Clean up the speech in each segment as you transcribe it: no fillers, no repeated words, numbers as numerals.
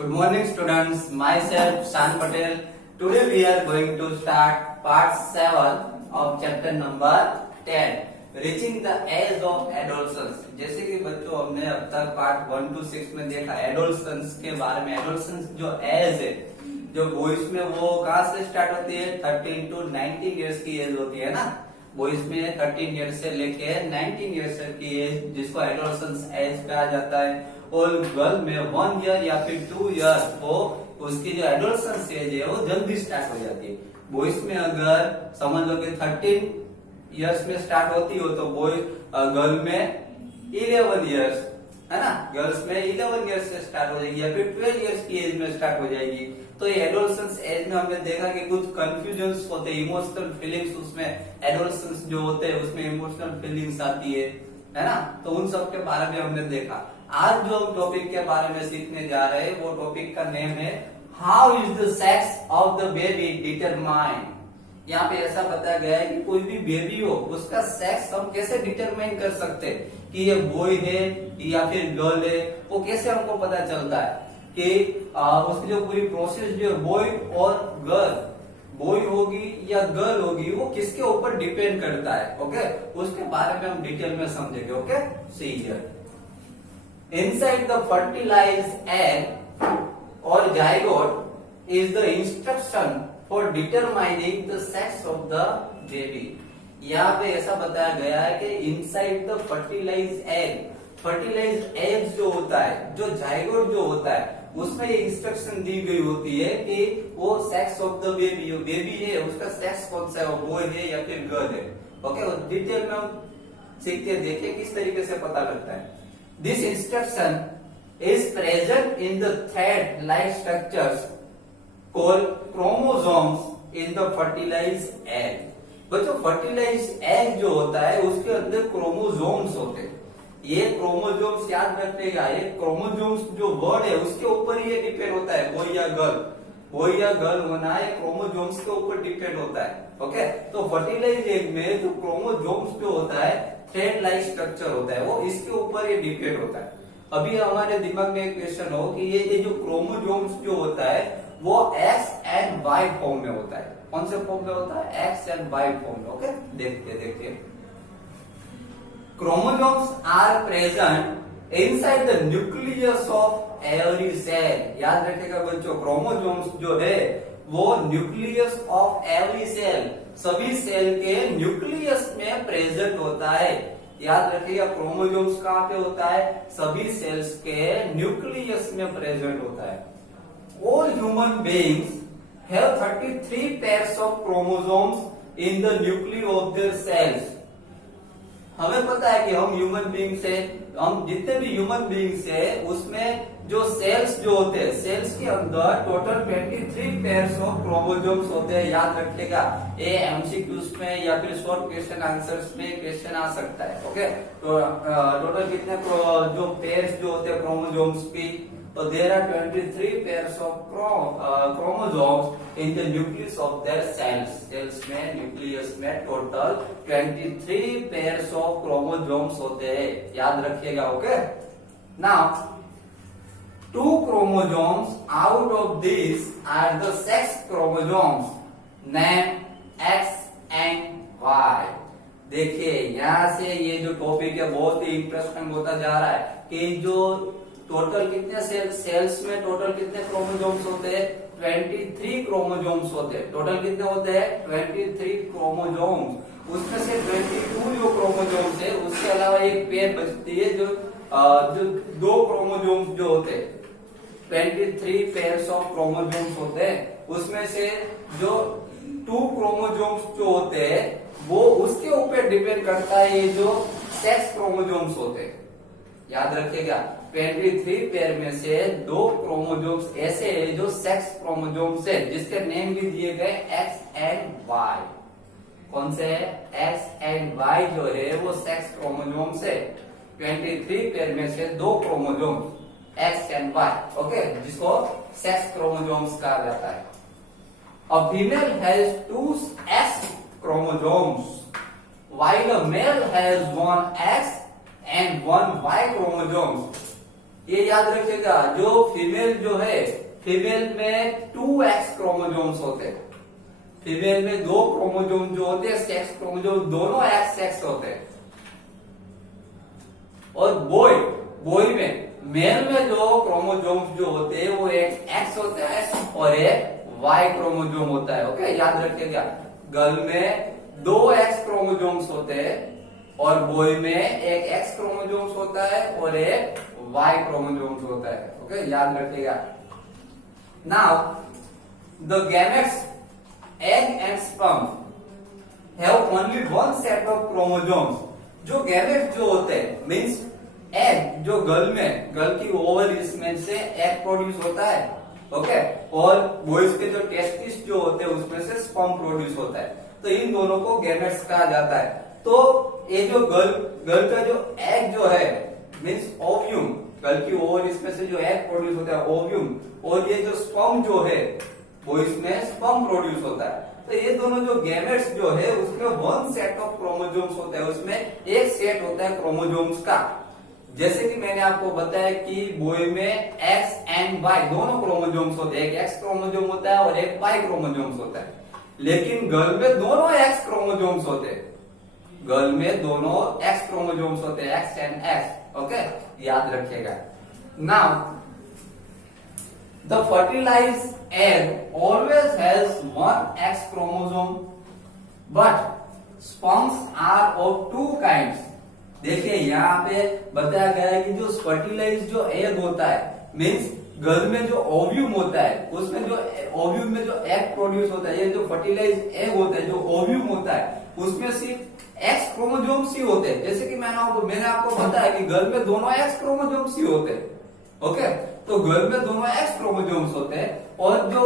Good morning, students. Myself, Shan Patel. Today we are going to start part 7 of chapter number 10, reaching the age of adolescence. जैसे कि बच्चों हमने अब तक part 1 to 6 में देखा एडोलसेंस के बारे में। एडोलसेंस जो एज है, जो बॉयज में वो कहाँ से स्टार्ट होती है? 13 to 19 इयर्स की एज होती है ना। बॉयज में 13 इयर्स से लेके 19 इयर्स की एज, जिसको एडोलसेंस एज कहा जाता है। और गर्ल में 1 ईयर या फिर 2 ईयर वो उसकी जो एडोलसेंस एज है वो जल्दी स्टार्ट हो जाती है। बॉयज में अगर समझ लो कि 13 इयर्स में स्टार्ट होती हो तो बॉयज गर्ल में 11 इयर्स है ना, गर्ल्स में 11 इयर्स से स्टार्ट हो जाएगी या फिर 12 इयर्स की एज में स्टार्ट हो जाएगी। तो ये एडोलसेंस एज में हमने देखा कि कुछ कंफ्यूजन्स होते हैं, इमोशनल फीलिंग्स उसमें एडोलसेंस जो होते हैं उसमें इमोशनल फीलिंग्स आती है ना। तो उन सब के बारे में हमने देखा। आज जो हम टॉपिक के बारे में सीखने जा रहे हैं वो टॉपिक का नेम है how is the sex of the baby determined. यहाँ पे ऐसा बताया गया है कि कोई भी बेबी हो उसका सेक्स हम कैसे डिटरमाइन कर सकते हैं कि ये बॉय है या फिर गर्ल है, वो कैसे हमको पता चलता है कि उसकी जो पूरी प्रोसेस जो बॉय और गर्ल, बॉय होगी या गर्ल होगी, वो किसके ऊपर डिपेंड करता है। ओके, उसके बारे में हम डिटेल में समझेंगे। Okay, see here inside the fertilized egg or zygote is the instruction for determining the sex of the baby। यहाँ पे ऐसा बताया गया है कि inside the fertilized egg जो होता है, जो जाइगोट जो होता है, उसमें इंस्ट्रक्शन दी गई होती है कि वो sex of the baby, baby है उसका सेक्स कौन सा है, वो बॉय है या फिर गर्ल है। ओके, डिटेल में हम सीखते देखें किस तरीके से पता लगता है। This instruction is present in the thread-like structures called chromosomes in the fertilized egg। बच्चों, fertilized egg जो होता है उसके अंदर क्रोमोसोम्स होते हैं। ये क्रोमोसोम्स याद रखिएगा, ये क्रोमोसोम्स जो वर्ड है उसके ऊपर ही ये डिपेंड होता है, बॉय या गर्ल, बॉय या गर्ल होना है क्रोमोसोम्स के ऊपर डिपेंड होता है। ओके, तो फर्टिलाइज्ड एग में जो क्रोमोसोम्स जो होता है थ्रेड लाइक स्ट्रक्चर होता है, वो इसके ऊपर ये डिपेंड होता है। अभी हमारे दिमाग में एक क्वेश्चन हो कि ये जो क्रोमोसोम्स जो होता है वो एक्स एंड वाई फॉर्म में होता है। कौन से फॉर्म में होता है? एक्स एंड वाई फॉर्म में। ओके, देखिए chromosomes are present inside the nucleus of every cell. याद रखिएगा बच्चों, क्रोमोसोम्स जो है वो न्यूक्लियस ऑफ एवरी सेल, सभी सेल के न्यूक्लियस में प्रेजेंट होता है। याद रखिएगा, क्रोमोसोम्स कहाँ पे होता है? सभी सेल्स के न्यूक्लियस में प्रेजेंट होता है। All human beings have 33 pairs of chromosomes in the nucleus of their cells. हमें पता है कि हम ह्यूमन बीइंग से, हम जितने भी ह्यूमन बीइंग्स है उसमें जो सेल्स जो होते हैं, सेल्स के अंदर टोटल 23 पेयर्स ऑफ क्रोमोसोम्स होते हैं। याद रखिएगा, ये एमसीक्यूज में या फिर शॉर्ट क्वेश्चन आंसर्स में क्वेश्चन आ सकता है। ओके, तो टोटल कितने जो पेयर्स जो होते हैं क्रोमोसोम्स की, तो there are 23 pairs of chromosomes in the nucleus of their cells. Cells में, न्यूक्लियस में टोटल 23 पेयर्स ऑफ क्रोमोसोम्स होते हैं। याद रखिएगा। Okay, now 2 chromosomes out of these are the sex chromosomes named X and Y। देखिए यहाँ से ये जो टॉपिक है बहुत ही इंटरेस्टिंग होता जा रहा है कि जो टोटल कितने सेल्स में टोटल कितने क्रोमोसोम्स होते हैं? 23 क्रोमोसोम्स होते हैं। टोटल कितने होते हैं? 23 क्रोमोसोम्स। उसमें से 22 जो क्रोमोसोम्स है, उसके अलावा एक पेयर बचती है जो 2 क्रोमोसोम्स जो होते हैं, 23 पेयर्स ऑफ क्रोमोसोम्स होते हैं। उसमें से जो 2 क्रोमोसोम्स जो होते हैं वो उसके ऊपर डिपेंड करता है ये जो सेक्स क्रोमोसोम्स होते हैं। याद रखिएगा, 23 पेयर में से 2 क्रोमोसोम्स ऐसे हैं जो सेक्स क्रोमोसोम्स है, जिसके नेम भी दिए गए एक्स एंड वाई। कौन से? एक्स एंड वाई जो है वो सेक्स क्रोमोसोम्स है। 23 पेयर में से 2 chromosomes X and Y, okay, जिसको सेक्स क्रोमोसोम्स कहा जाता है। A female has 2 X chromosomes while a male has 1 X and 1 Y chromosomes। ये याद रखिएगा, जो फीमेल जो है, फीमेल में 2x क्रोमोजोम्स होते हैं। फीमेल में 2 क्रोमोजोम जो होते हैं, सेक्स क्रोमोजोम, दोनों एक्स सेक्स होते हैं। और बॉय में, मेल में जो क्रोमोजोम्स जो होते हैं वो एक एक्स होता है और एक वाई क्रोमोजोम होता है। ओके, याद रखिएगा, गर्ल में 2 एक्स क्रोमोजोम्स होते हैं और बॉय में एक एक्स क्रोमोजोम्स होता है और एक वाई क्रोमोजोम्स होता है। ओके, याद रखिएगा। Now the gametes egg and sperm have only one set of chromosomes। जो गैमेट्स जो होते हैं मीन्स एग, जो गर्ल की ओवरीज में से एग प्रोड्यूस होता है। ओके, और बॉयज के जो टेस्टिस जो होते हैं उसमें से स्पर्म प्रोड्यूस होता है। तो इन दोनों को गैमेट्स कहा जाता है। तो ये जो गर्ल का जो एग जो है मीन्स ओव्यूम, गर्ल की ओवरीज में से जो एग प्रोड्यूस होता है ओव्यूम, और ये जो स्पर्म जो है बॉयज में स्पर्म प्रोड्यूस होता है। तो ये दोनों जो गैमेट्स जो है उसमें 1 सेट ऑफ क्रोमोजोम्स होता है, उसमें एक सेट होता है क्रोमोजोम्स का। जैसे कि मैंने आपको बताया कि बॉय में एक्स एंड वाई दोनों क्रोमोजोम्स होते हैं, एक एक्स क्रोमोजोम होता है और एक वाई क्रोमोजोम्स होता है। लेकिन गर्ल में दोनों एक्स क्रोमोजोम्स होते हैं, गर्ल में दोनों एक्स क्रोमोजोम्स होते हैं, एक्स एंड एक्स। ओके, याद रखिएगा। Now the fertilized egg always has one X chromosome, but sperms are of 2 kinds। देखिए यहाँ पे बताया गया है कि जो फर्टिलाइज जो एग होता है मीन्स गर्ल में जो ओव्यूम होता है उसमें जो ओव्यूम में जो एग प्रोड्यूस होता है, ये जो फर्टिलाइज एग होता है, जो ओव्यूम होता है उसमें सिर्फ एक्स क्रोमोजोम्स ही होते हैं। जैसे कि मैंने आपको बताया कि गर्ल में दोनों एक्स क्रोमोजोम्स ही होते हैं। ओके, तो गर्ल में दोनों एक्स क्रोमोजोम्स होते हैं और जो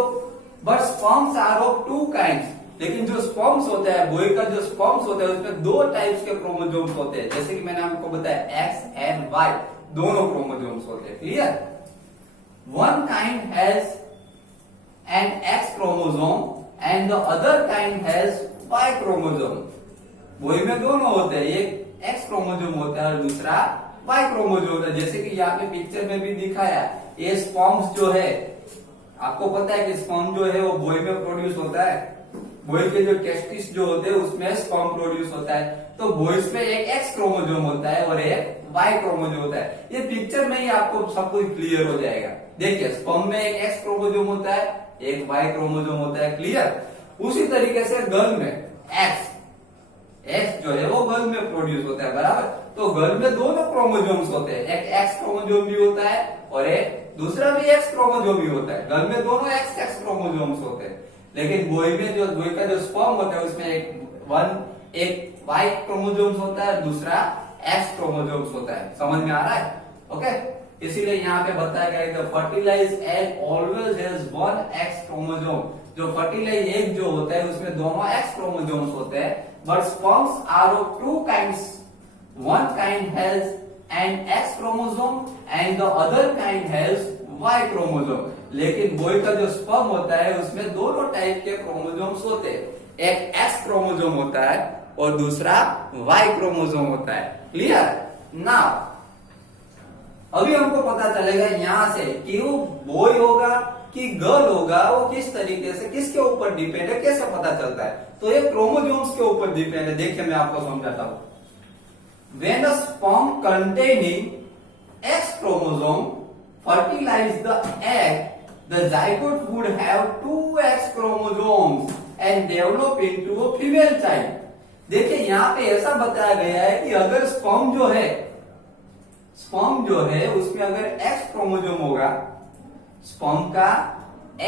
but sperms are of 2 kinds. लेकिन जो स्पर्म्स होता है, बॉय का जो स्पर्म्स होता है उसमें 2 टाइप्स के क्रोमोजोम्स होते हैं। जैसे कि मैंने आपको बताया एक्स एंड वाई दोनों क्रोमोजोम्स होते हैं। Clear? One kind has an X chromosome and the other kind has Y chromosome. Boy में दोनों होते हैं, एक एक्स क्रोमोजोम होता है और दूसरा वाई क्रोमोजोम होता है। जैसे कि यहाँ पे पिक्चर में भी दिखाया, ये स्पर्म्स जो है, आपको पता है कि स्पर्म जो है वो बॉय में प्रोड्यूस होता है, बॉय के जो टेस्टिस जो होते हैं उसमें स्पर्म प्रोड्यूस होता है। तो बॉयज में एक एक्स क्रोमोजोम होता है और एक वाई क्रोमोजोम होता है। ये पिक्चर में ही आपको सब कुछ क्लियर हो जाएगा। देखिए, स्पर्म में एक एक्स क्रोमोजोम होता है, एक वाई क्रोमोजोम होता है। क्लियर? उसी तरीके से गर्ल में एक्स जो है वो गर्ल में प्रोड्यूस होता है, बराबर। तो गर्ल में दोनों क्रोमोजोम्स होते हैं, एक एक्स क्रोमोजोम भी होता है और एक दूसरा भी एक्स क्रोमोजोम भी होता है। गर्ल में दोनों एक्स एक्स क्रोमोजोम्स होते हैं। लेकिन बॉय में जो बॉय का जो स्पर्म होता है उसमें एक वाई क्रोमोजोम्स होता है, दूसरा एक्स क्रोमोजोम्स होता है। समझ में आ रहा है? ओके, इसीलिए यहाँ पे बताया गया है fertilise egg always has 1 X chromosome. जो फर्टिलाइज एग जो होता है उसमें दोनों एक्स क्रोमोजोम्स होते हैं, but sperms are of 2 kinds. One kind has an X chromosome and the other kind has Y chromosome। लेकिन बॉय का जो स्पर्म होता है उसमें दोनों टाइप के क्रोमोजोम्स होते हैं, एक X क्रोमोजोम होता है और दूसरा Y क्रोमोजोम होता है। क्लियर? नाउ अभी हमको पता चलेगा यहाँ से कि वो बॉय होगा कि गर्ल होगा, वो किस तरीके से किसके ऊपर डिपेंड है, कैसे पता चलता है? तो ये क्रोमोजोम्स के ऊपर डिपेंड है। देखिए मैं आपको समझाता हूँ। When a sperm containing X chromosome fertilize the egg, the zygote would have 2 X chromosomes and develop into a female child। देखिए यहाँ पे ऐसा बताया गया है कि अगर स्पर्म जो है उसमें अगर X क्रोमोजोम होगा, स्पर्म का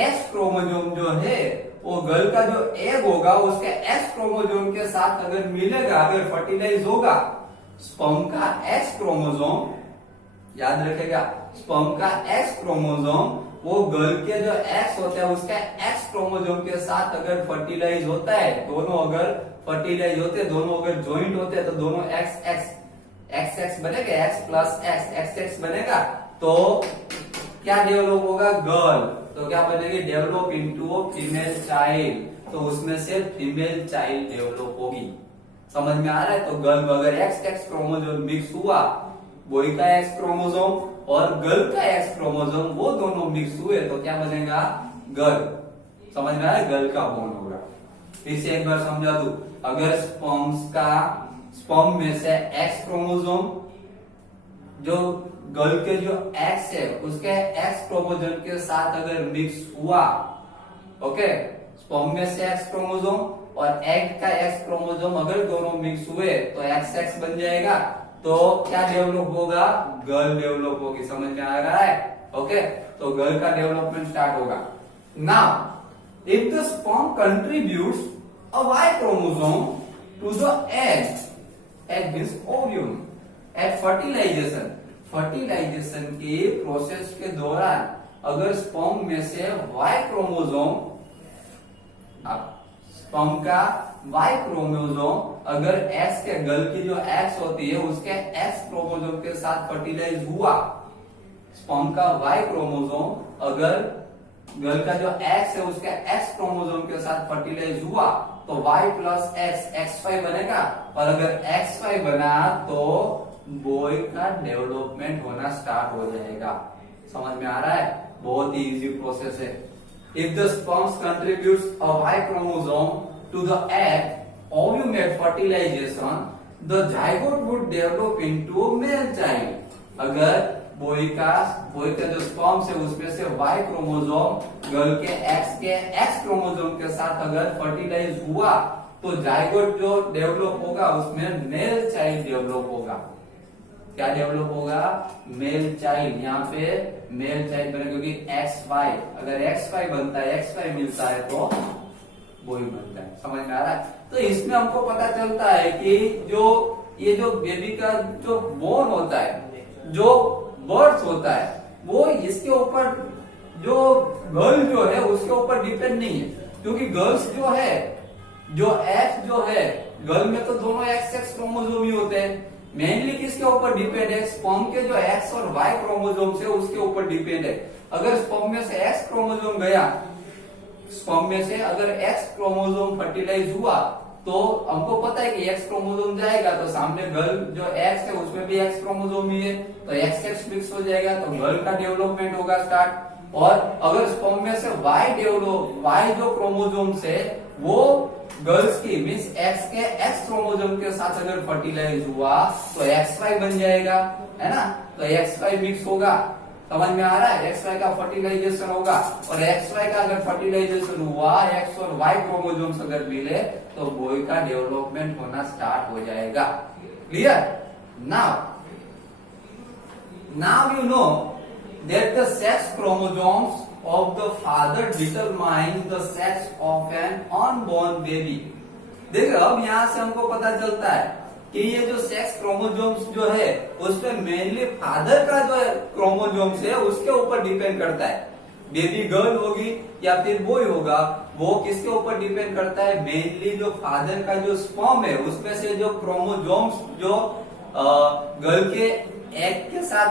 X क्रोमोजोम जो है वो गर्ल का जो एग होगा उसके X क्रोमोजोम के साथ अगर मिलेगा, अगर फर्टिलाइज होगा, स्पर्म का एक्स क्रोमोजोम, याद रखेगा, स्पर्म का एक्स क्रोमोजोम वो गर्ल के जो एक्स होता है उसका एक्स क्रोमोजोम के साथ अगर फर्टिलाइज होता है, दोनों अगर फर्टिलाइज होते हैं, दोनों अगर ज्वाइंट होते हैं तो दोनों एक्स एक्स बनेगा, एक्स प्लस एक्स एक्स बनेगा। तो क्या डेवलप होगा? गर्ल। तो क्या बनेगी? Develop into a female child. तो उसमें से फीमेल चाइल्ड डेवलप होगी। समझ में आ रहा है? तो गर्ल अगर एक्स एक्स क्रोमोजोम मिक्स हुआ, बॉय का एक्स क्रोमोजोम और गर्ल का एक्स क्रोमोसोम वो दोनों मिक्स हुए तो क्या बनेगा, गर्ल। समझ में आया, गर्ल का बोन होगा। इसे एक बार समझा दूं, अगर स्पर्म में से एक्स क्रोमोसोम जो गर्ल के जो एक्स है उसके एक्स क्रोमोसोम के साथ अगर मिक्स हुआ, ओके, स्पर्म में से एक्स क्रोमोसोम और एग का एक्स क्रोमोसोम अगर दोनों मिक्स हुए तो एक्स एक्स बन जाएगा। तो क्या डेवलप होगा, गर्ल डेवलप होगी। समझ में आ रहा है, ओके। तो गर्ल का डेवलपमेंट स्टार्ट होगा। Now if the sperm contributes a Y chromosome to the egg means ovum at fertilisation के प्रोसेस के दौरान अगर स्पर्म में से वाई क्रोमोसोम, स्पर्म का वाई क्रोमोसोम अगर एक्स के गर्ल की जो एक्स होती है उसके एक्स क्रोमोसोम के साथ फर्टिलाइज हुआ, स्पर्म का वाई क्रोमोसोम अगर गर्ल का जो एक्स है उसके एक्स क्रोमोसोम के साथ फर्टिलाइज हुआ तो y प्लस एक्स x5 बनेगा। और अगर x5 बना तो बॉय का डेवलपमेंट होना स्टार्ट हो जाएगा। समझ में आ रहा है, बहुत ही इजी प्रोसेस है। If the sperm contributes a Y chromosome to the egg, ovum at fertilization, the zygote would develop into a male child. अगर बॉय का जो स्पर्म है उसमें से Y क्रोमोसोम गर्ल के X क्रोमोसोम के साथ अगर फर्टिलाइज हुआ तो जाइगोट जो डेवलप होगा उसमें मेल चाइल्ड डेवलप होगा। क्या डेवलप होगा, मेल चाइल्ड। यहाँ पे मेल चाइल्ड बने क्योंकि XY, अगर XY बनता है, XY मिलता है तो बॉय बनता है। समझ में आ रहा है। तो इसमें हमको पता चलता है कि ये जो बेबी का जो बोन होता है, जो बर्थ होता है, वो इसके ऊपर जो गर्ल जो है उसके ऊपर डिपेंड नहीं है। क्योंकि गर्ल्स जो है, जो एक्स जो है, गर्ल में तो दोनों एक्स क्रोमोसोम ही होते हैं। मेनली किसके ऊपर डिपेंड है, स्पर्म के जो एक्स और वाई क्रोमोसोम से उसके ऊपर डिपेंड है। अगर स्पर्म में से एक्स क्रोमोसोम गया, स्पर्म में से अगर एक्स क्रोमोसोम फर्टिलाइज हुआ तो हमको पता है कि एक्स क्रोमोसोम जाएगा तो सामने गर्ल जो एक्स है उसमें भी एक्स क्रोमोसोम ही है तो एक्स एक्स मिक्स हो जाएगा तो गर्ल का डेवलपमेंट होगा स्टार्ट। और अगर स्पर्म में से वाई जो क्रोमोसोम है वो गर्ल्स की मीन्स एक्स के एक्स क्रोमोसोम के साथ अगर फर्टिलाइज हुआ तो XY बन जाएगा, है ना। तो XY मिक्स होगा। समझ में आ रहा है, XY का फर्टिलाइजेशन होगा और XY का अगर फर्टिलाइजेशन हुआ, X और Y क्रोमोसोम्स अगर मिले तो बॉय का डेवलपमेंट होना स्टार्ट हो जाएगा। Clear. Now you know that the sex chromosomes of the father determine the sex of an unborn baby। देखो अब यहाँ से हमको पता चलता है कि ये जो सेक्स क्रोमोसोम्स जो है उसमें मेनली फादर का जो क्रोमोसोम्स है उसके ऊपर डिपेंड करता है। बेबी गर्ल होगी या फिर बॉय होगा वो किसके ऊपर डिपेंड करता है, मेनली जो फादर का जो स्पर्म है उसमें से जो क्रोमोसोम्स जो गर्ल के एग के साथ,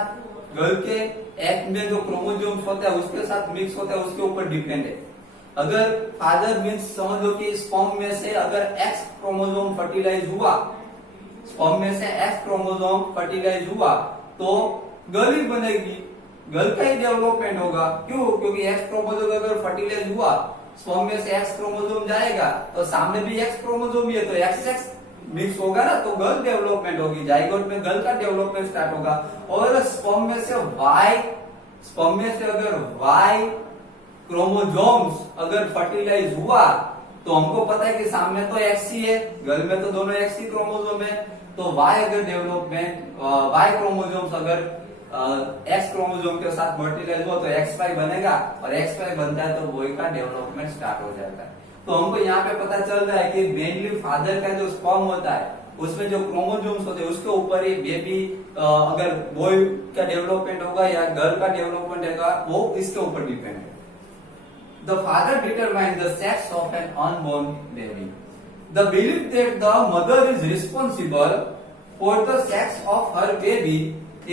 गर्ल के एग में जो क्रोमोसोम्स होता है उसके साथ मिक्स होता है उसके ऊपर डिपेंड है। अगर फादर मीन्स समझ लो कि स्पर्म में से अगर एक्स क्रोमोसोम फर्टिलाइज हुआ, स्पर्म में से एक्स क्रोमोसोम फर्टिलाइज हुआ तो गर्ल ही बनेगी, गर्ल का ही डेवलपमेंट होगा। क्यों, क्योंकि एक्स क्रोमोसोम अगर फर्टिलाइज हुआ, स्पर्म में से एक्स क्रोमोसोम जाएगा तो सामने भी एक्स क्रोमोसोम ही है तो एक्स एक्स मिक्स होगा ना तो गर्ल डेवलपमेंट होगी, जाइगोट में गर्ल का डेवलपमेंट स्टार्ट होगा। और स्पर्म में से वाई, स्पर्म में से अगर वाई क्रोमोसोम्स अगर फर्टिलाइज हुआ तो हमको पता है कि सामने तो एक्स ही है, गर्ल में तो दोनों एक्स ही क्रोमोसोम है। तो वाई अगर डेवलपमेंट, वाई क्रोमोसोम्स अगर एक्स क्रोमोसोम के साथ फर्टिलाइज हुआ तो XY बनेगा और XY बनता है तो बॉय का डेवलपमेंट स्टार्ट हो जाता है। तो हमको यहाँ पे पता चल रहा है कि मेनली फादर का जो स्पर्म होता है उसमें जो क्रोमोसोम्स होते हैं उसके ऊपर ही बेबी अगर बॉय का डेवलपमेंट होगा या गर्ल का डेवलपमेंट होगा वो इसके ऊपर डिपेंड है। The father determine the sex of an unborn baby. The believe that the mother is responsible for the sex of her baby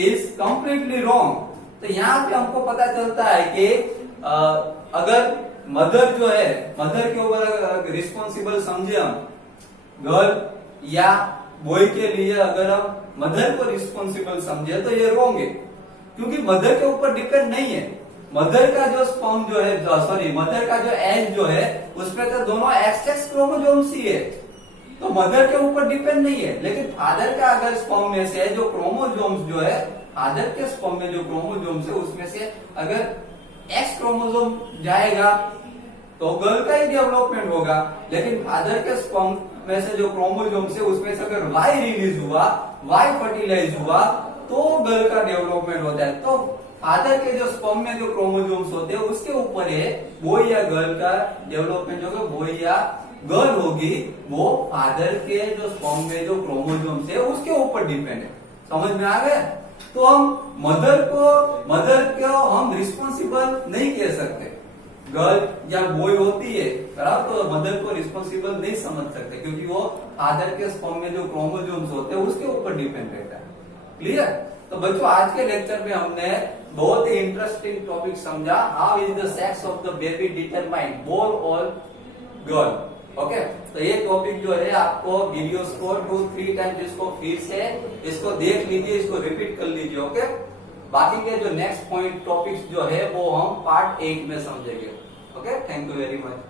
is completely wrong. तो यहाँ पे हमको पता चलता है कि अगर मदर जो है, मदर के ऊपर रिस्पॉन्सिबल समझे हम, गर्ल या बॉय के लिए अगर हम मदर को रिस्पॉन्सिबल समझे तो ये रॉन्ग है। क्योंकि मदर के ऊपर डिपेंड नहीं है। मदर का जो स्पर्म जो है, सॉरी मदर का जो एग जो है उसमें तो दोनों एक्स क्रोमोसोम्स ही है, तो मदर के ऊपर डिपेंड नहीं है। लेकिन फादर का अगर स्पर्म में से जो क्रोमोसोम्स जो है, फादर के स्पर्म में जो क्रोमोसोम्स है उसमें से अगर एक्स क्रोमोसोम जाएगा तो गर्ल का ही डेवलपमेंट होगा। लेकिन फादर के स्पर्म में से जो क्रोमोसोम्स है उसमें से अगर वाई रिलीज हुआ, वाई फर्टिलाइज हुआ तो गर्ल का डेवलपमेंट होता है। तो फादर के जो स्पर्म में जो क्रोमोसोम्स होते हैं उसके ऊपर है बॉय या गर्ल का डेवलपमेंट होगा, बॉय या गर्ल होगी, वो फादर के जो स्पर्म में जो क्रोमोसोम्स है उसके ऊपर डिपेंड है। समझ में आ गया? तो हम मदर को हम रिस्पॉन्सिबल नहीं कह सकते। गर्ल या बॉय होती है बराबर, तो मदर को रिस्पॉन्सिबल नहीं समझ सकते क्योंकि वो फादर के स्पर्म में जो क्रोमोसोम्स होते हैं उसके ऊपर डिपेंड रहता है। क्लियर? तो बच्चों आज के लेक्चर में हमने बहुत ही इंटरेस्टिंग टॉपिक समझा, how is the sex of the baby determined, boy और गर्ल। ओके, तो ये टॉपिक जो है आपको वीडियोस को 2-3 टाइम्स इसको फिर से इसको देख लीजिए, इसको रिपीट कर लीजिए। ओके, बाकी के जो नेक्स्ट पॉइंट टॉपिक्स जो है वो हम पार्ट 1 में समझेंगे। Okay, thank you very much.